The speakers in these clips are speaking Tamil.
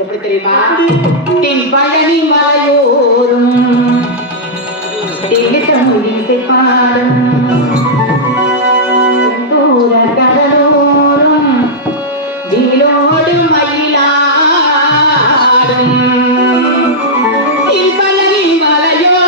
எப்படி தெரியுமா? தென் பழனி மலையோரும் தேசமுடிசை பாடும் தூர கடலோரும் வீலோடு மயிலாடும் தென் பழனி மலையோரும்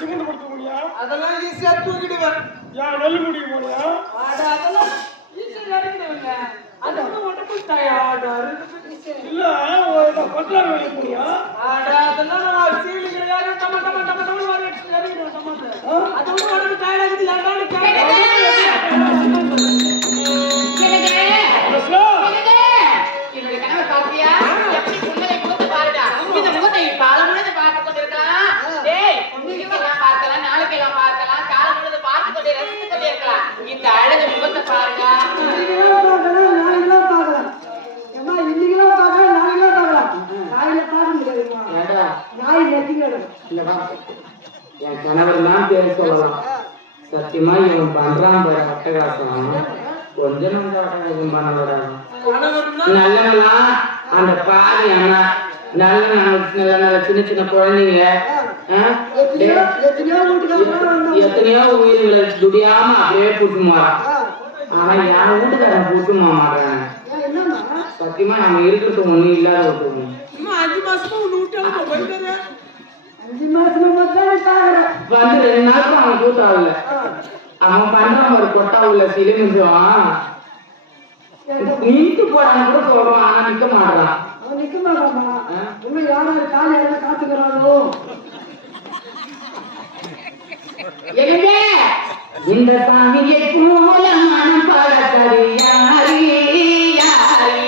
சிமெண்ட் கொடுக்க முடியா? அதெல்லாம் ஈஸியா தூக்கிடுவேன். ஏன் நெல்லு முடிக்க போறியா? அதெல்லாம் ஈஸியா அடிக்கிடுவேங்க. அது மட்டும் போட்டாயா? இல்ல பத்தாறு வேலை போறியா? அதெல்லாம் நான் சீலிங் யாரும் டம டம டம டம வர அடிக்கிடுவேன் டமாட்டு. அது உடனே டயர்ட் ஆகுது யாராவது கேட்க. என்னுடைய கனவை பாத்தியா? எப்படி புன்னகை போட்டு பாருடா. இந்த முகத்தை காலம் முழுது பார்த்து கொண்டிருக்கலாம். டேய், இன்னைக்கெல்லாம் பார்க்கலாம், நாளைக்கெல்லாம் பார்க்கலாம், காலம் முழுது பார்த்து கொண்டே ரசித்து கொண்டே இருக்கலாம். இந்த அழகு முகத்தை பாருடா. இன்னைக்கெல்லாம் பார்க்கலாம், நாளைக்கெல்லாம் பார்க்கலாம். ஏமா இன்னைக்கெல்லாம் பார்க்கலாம், நாளைக்கெல்லாம் பார்க்கலாம். நாளைல பார்க்க முடியாதுமா. ஏண்டா? நாய் நெத்திங்கடா. இந்த வா. என் கணவர் தான் பேர் சொல்லலாம். சத்தியமா இவன் பண்றான் பாரு அட்டகாசம். கொஞ்சம் அட்டகாசம் பண்ணலடா. நல்லவனா அந்த பாதி அண்ணா நல்ல நல்ல நல்ல சின்ன சின்ன குழந்தைங்க எத்தனையோ உயிர்களை துடியாம அப்படியே கூட்டுமா. ஆனா என் வீட்டுக்காரன் கூட்டுமா மாட்டாங்க. சத்தியமா நம்ம இருக்கிறது ஒண்ணும் இல்லாத விட்டுருவோம். 5 மாசமா ஒண்ணு விட்டாலும் வந்து 2 நாளுக்கு அவன் கூட்டாவில்ல. அவன் பண்றான் ஒரு கொட்டா உள்ள சிலிமிசம் நின்று போடான்னு கூட சொல்றான். ஆனா நிக்க மாட்டான். இந்த சாமியை போல மனம் பழக்கறி யாரி யாரி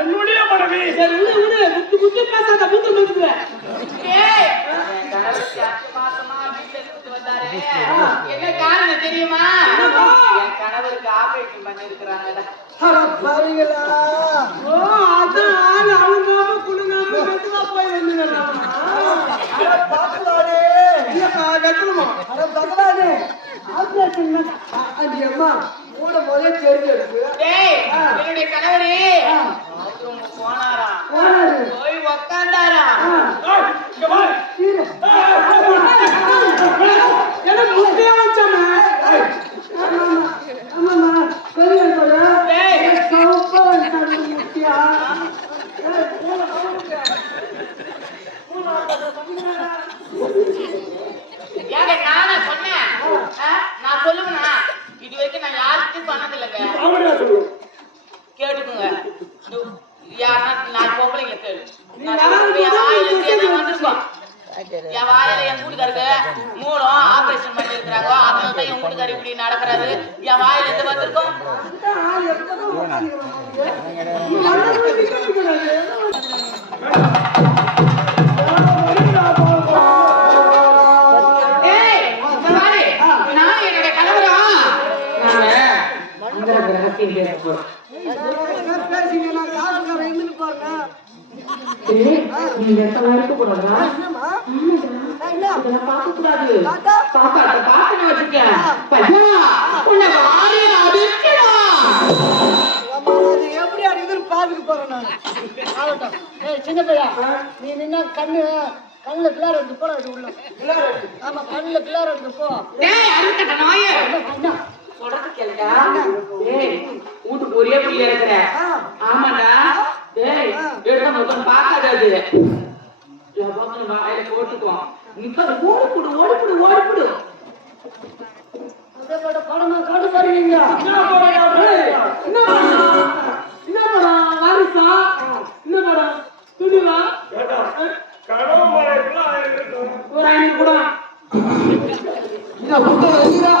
என்னுடைய மனைவி பேசாத என்ன காரணம் தெரியுமா? என் கணவருக்கு ஆபரேஷன் பண்ணிருக்கிறாங்க. என்னுடைய கணவரே போனாரா போய் உக்காந்தாரா நானா சொன்னேன்? நான் சொல்லுவேனா? இது வரைக்கும் நான் யாருக்கும் சொன்னதில்லைங்க. கேட்டுக்குங்க. நான் பொம்பளைங்க கேளு. என் வாயில என் வீட்டுக்காருக்கு மூலம் ஆபரேஷன் பண்ணி இருக்கிறாங்க. அதனால என் வீட்டுக்காரு இப்படி நடக்கிறாரு. என் வாயில எந்த வந்திருக்கும்? நான் என்னுடைய கணவரா நீங்க இருக்க கூடாதா? பார்க்க கூடாது. பாக்க வச்சிருக்கேன். எப்படி பாத்துக்கு போறேன். சின்ன பையா நீ நின்னா கண்ணுல பிள்ளார் எடுத்து போட அது உள்ள ஆமா கண்ணுல பிள்ளார் எடுத்து போ டேய் அறுக்கட்ட நாயே அண்ணா சொல்றது கேளுடா டேய் வீட்டுக்கு ஒரே பிள்ளை இருக்கற ஆமாடா டேய் எடுத்து மொத்தம் பார்க்காத அது லபோத்தன வாயில போட்டுக்கோ நிக்க ஓடிப்புடு அதே போட படமா காட்டு பாருங்க என்ன படம் வாரிசா என்ன படம் துணிவா கடவு மலைக்குள்ள ஆயிரம் ஒரு 500 கூட இத புத்த எழுதிரா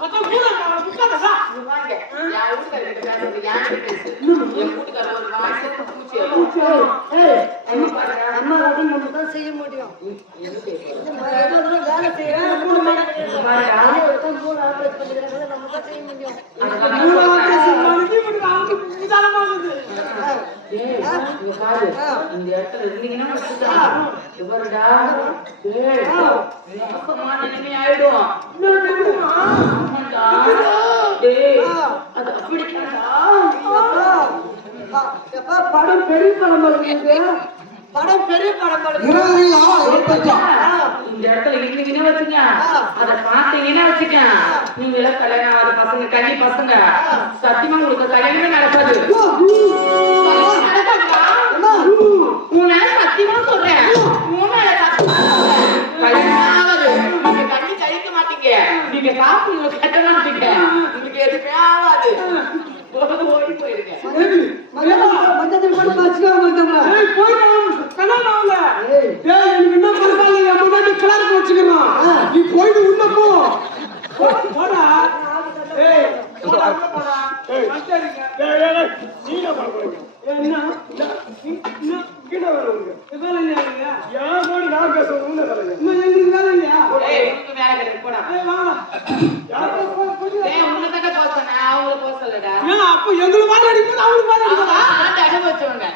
அதான் கூட புக்காதா வாங்க யா வீட்டுக்கு பேசுறது யாரு பேசு என் வீட்டுக்கு ஒரு வாசம் பூச்சி ஏய் அம்மா வந்து நம்ம தான் செய்ய முடியும் நம்ம எவ்வளவு வேலை செய்யறோம் மூணு மணி மூணு ஆபரேட் பண்ணிக்கிறாங்க நம்ம தான் செய்ய முடியும் இந்த இடத்துல இருந்தீங்கன்னா இவருடா நிலைமை ஆயிடும் அது அப்படித்தான்டா படம் பெரிய படம் படம் பெரிய படம் இந்த இடத்துல இருந்தீங்கன்னா வச்சுங்க அத பாத்தீங்கன்னா வச்சுக்க நீங்க எல்லாம் கல்யாணம் ஆகாத பசங்க கன்னி பசங்க சத்தியமா உங்களுக்கு கல்யாணமே நடக்காது உன்னை சத்தியமா சொல்றேன் கல்யாணம் ஆகாது நீங்க கண்ணி கழிக்க மாட்டீங்க நீங்க காப்பீங்க கட்ட மாட்டீங்க உங்களுக்கு எதுவுமே ஆகாது ஓடி போயிருங்க மஞ்சள் போட்டு வச்சுக்கோங்க ஏய் போய்டலாம் கண்ணால ஏய் எனக்கு என்ன பரவாயில்லை என் முன்னாடி கிளாஸ் வச்சுக்கறான் நீ போய் உள்ள போ போடா ஏய் போடா வந்துறீங்க நீங்க பாருங்க என்ன கீழே வருங்க வேலை இல்லையா யார் போய் நான் பேசுறது உன்ன தலைங்க இன்னும் எங்களுக்கு வேலை இல்லையா ஏய் உனக்கு வேலை கிடைக்கு போடா ஏய் வாங்க ஏய் உன்னை தக்க போக சொன்னேன் அவங்கள போக சொல்லடா ஏன் அப்ப எங்களுக்கு வேலை அடிக்கும் அவங்களுக்கு வேலை அடிக்கும் ஆண்டு அனுபவிச்சவங்க